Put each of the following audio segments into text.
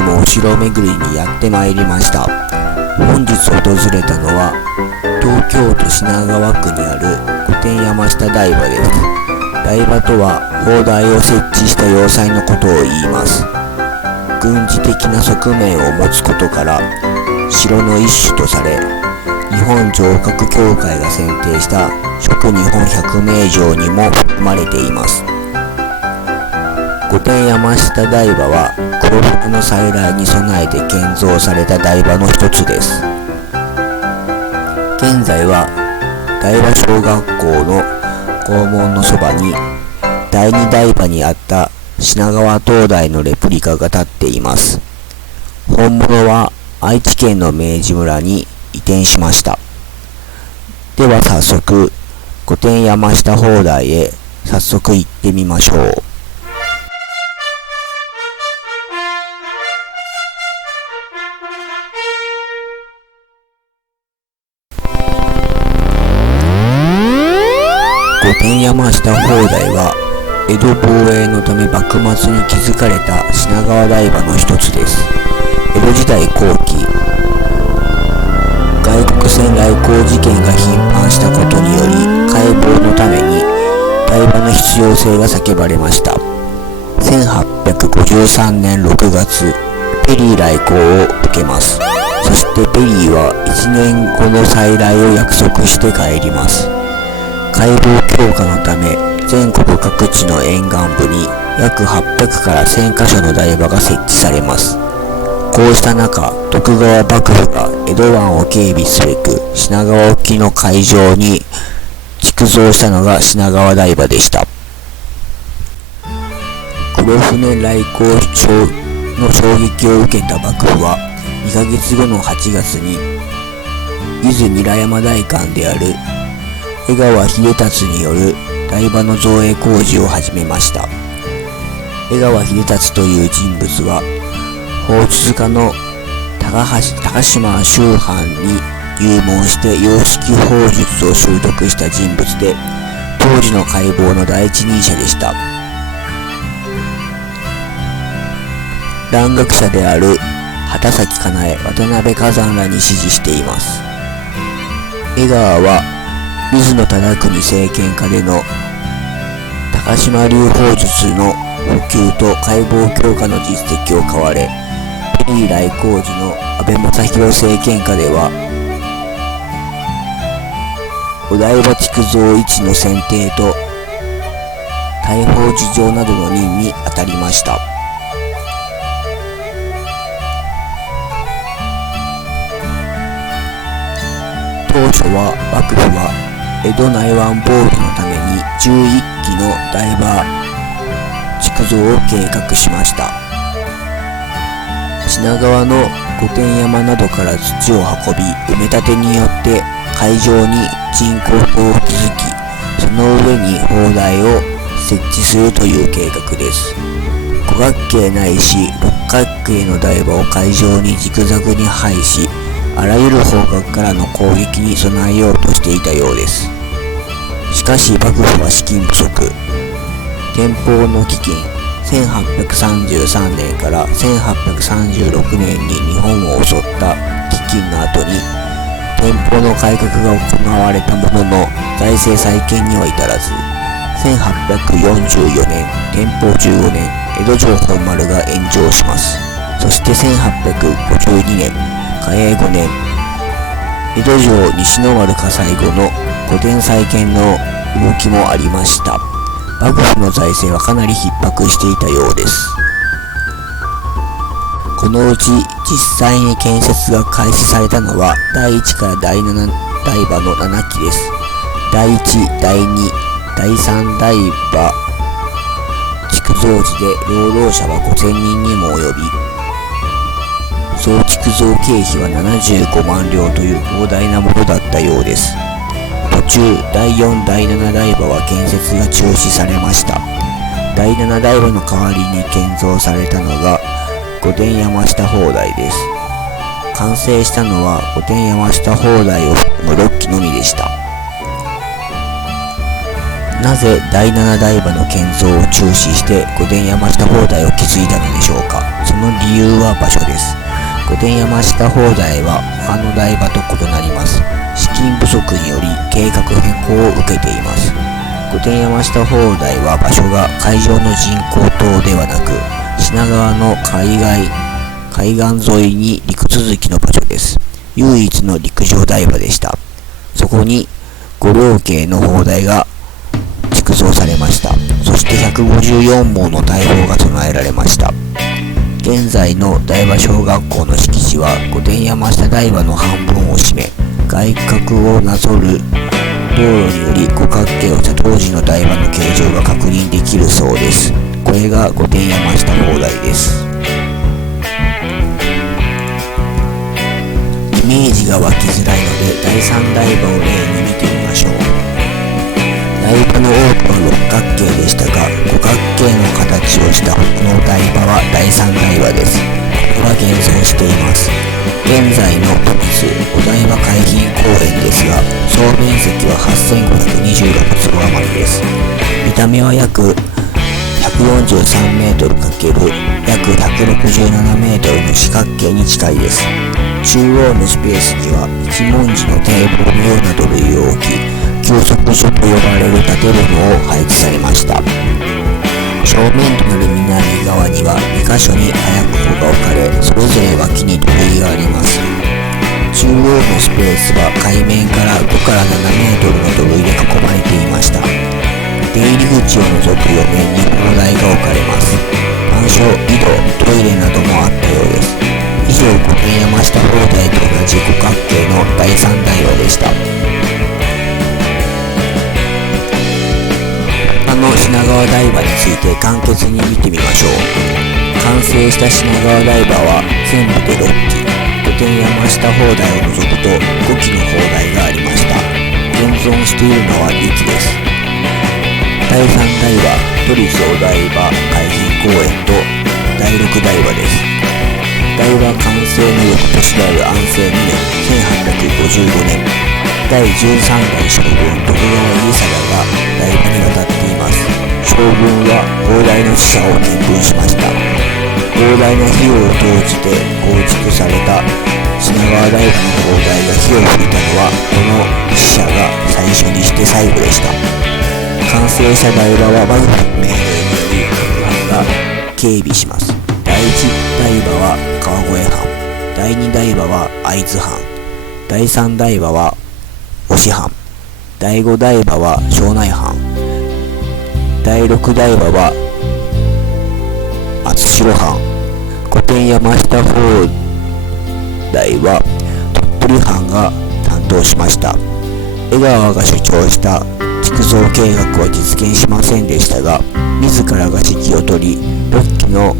日もお城巡りにやってまいりました。本日訪れたのは東京都品川区にある御殿山下台場です。台場とは砲台を設置した要塞のことを言います。軍事的な側面を持つことから城の一種とされ、日本城郭協会が選定した蜀日本百名城にも含まれています。御殿山下台場は黒船の再来に備えて建造された台場の一つです。現在は台場小学校の校門のそばに第二台場にあった品川灯台のレプリカが建っています。本物は愛知県の明治村に移転しました。では早速御殿山下砲台へ早速行ってみましょう。御殿山下砲台は江戸防衛のため幕末に築かれた品川台場の一つです。江戸時代後期、外国船来航事件が頻繁したことにより解剖のために台場の必要性が叫ばれました。1853年6月、ペリー来航を受けます。そしてペリーは1年後の再来を約束して帰ります。解剖強化のため全国各地の沿岸部に約800から1000カ所の台場が設置されます。こうした中、徳川幕府が江戸湾を警備すべく品川沖の海上に築造したのが品川台場でした。黒船来航の衝撃を受けた幕府は2ヶ月後の8月に伊豆韮山代官である江川秀達による台場の造営工事を始めました。江川秀達という人物は法術家の高島秋藩に入門して洋式法術を習得した人物で、当時の解剖の第一人者でした。蘭学者である畑崎かなえ、渡辺崋山らに師事しています。江川は水野忠邦政権下での高島流法術の普及と解剖強化の実績を買われ、ペリー来航時の安倍正弘政権下ではお台場築造位置の選定と大砲事情などの任に当たりました。当初は幕府は江戸内湾防御のために11基の台場築造を計画しました。品川の御殿山などから土を運び、埋め立てによって海上に人工島を築き、その上に砲台を設置するという計画です。五角形ないし六角形の台場を海上にジグザグに配し、あらゆる方角からの攻撃に備えようとしていたようです。しかし幕府は資金不足。天保の飢饉1833年から1836年に日本を襲った飢饉の後に天保の改革が行われたものの財政再建には至らず、1844年天保15年江戸城本丸が炎上します。そして1852年嘉永5年江戸城西の丸火災後の御殿再建の動きもありました。幕府の財政はかなり逼迫していたようです。このうち実際に建設が開始されたのは第1から第7台場の7基です。第1、第2、第3台場築造時で労働者は5000人にも及び、総築造経費は75万両という膨大なものだったようです。途中、第4、第7台場は建設が中止されました。第7台場の代わりに建造されたのが御殿山下砲台です。完成したのは御殿山下砲台を含む6基のみでした。なぜ第7台場の建造を中止して御殿山下砲台を築いたのでしょうか。その理由は場所です。御殿山下砲台は他の台場と異なります。資金不足により計画変更を受けています。御殿山下砲台は場所が海上の人工島ではなく、品川の海岸沿いに陸続きの場所です。唯一の陸上台場でした。そこに5両形の砲台が築造されました。そして154門の大砲が備えられました。現在の台場小学校の敷地は御殿山下台場の半分を占め、外角をなぞる道路により五角形をした当時の台場の形状が確認できるそうです。これが御殿山下砲台です。イメージが湧きづらいので第3台場を例に見てみましょう。台場の多くは六角形でしたが、五角形の形をした北の台場は第3台場です。これは現存しています。現在の都立お台場海浜公園ですが、総面積は8526坪余りです。見た目は約143メートル×約167メートルの四角形に近いです。中央のスペースには一文字の堤防のような土塁を置き、休息所と呼ばれる建物を配置されました。正面となる南側には2カ所に火薬庫が置かれ、それぞれ脇に土塁があります。中央のスペースは海面から5から7メートルの土塁で囲まれていました。出入り口を除く4面に砲台が置かれます。暗所、井戸、トイレなどもあったようです。以上、御殿山下砲台と同じ五角形の第3台場でした。他の品川台場について簡潔に見てみましょう。完成した品川台場は全部で6基、御殿山下砲台を除くと5基の砲台がありました。現存しているのは2基です。第3台場、都立お台場海浜公園と第6台場です。台場完成の翌年である安政2年1855年、第13代将軍徳川家定が台場に渡っています。将軍は膨大な死者を見分しました。膨大な費用を投じて構築された品川台場の砲台が火を吹いたのは、この死者が最初にして最後でした。完成した台場はまず命令により各藩が警備します。第1台場は川越藩、第2台場は会津藩、第3台場は忍藩、第5台場は庄内藩、第6台場は厚白藩、御殿山下砲台は鳥取藩が担当しました。江川が主張した築造計画は実現しませんでしたが、自らが指揮を執り6基の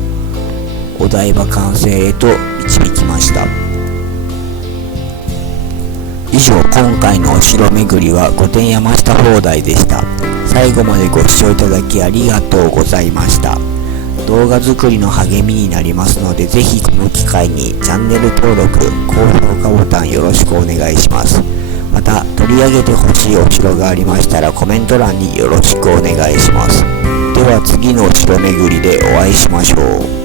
お台場完成へと導きました。以上、今回のお城巡りは御殿山下砲台でした。最後までご視聴いただきありがとうございました。動画作りの励みになりますので、ぜひこの機会にチャンネル登録、高評価ボタンよろしくお願いします。また、取り上げてほしいお城がありましたらコメント欄によろしくお願いします。では次のお城巡りでお会いしましょう。